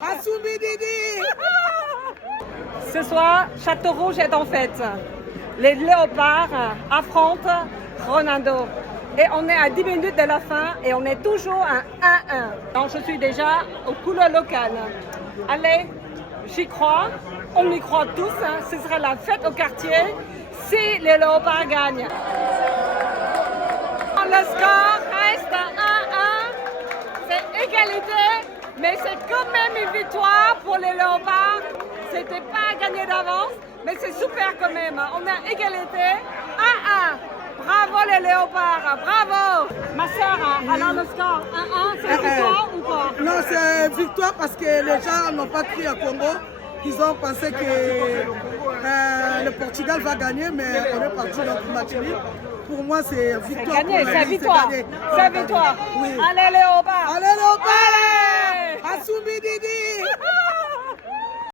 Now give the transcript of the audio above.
Assoumi Didi. Ce soir, Château Rouge est en fête. Les léopards affrontent Ronaldo. Et on est à 10 minutes de la fin et on est toujours à 1-1. Donc je suis déjà aux couleurs locales. Allez, j'y crois, on y croit tous. Ce sera la fête au quartier si les léopards gagnent. Le score reste à 1-1. C'est égalité, mais c'est quand même une victoire pour les léopards. C'était pas gagné d'avance, mais c'est super quand même. On a égalité 1-1. Bravo les léopards, bravo. Ma soeur, alors le score 1-1, c'est victoire ou quoi? Non, c'est victoire parce que les gens n'ont pas cru à Congo. Ils ont pensé que le Portugal va gagner, mais on est parti dans le match nul. Pour moi, c'est victoire. C'est gagné, c'est victoire. C'est victoire. Oui. Allez léopards. Allez léopards. Assoumi Didi.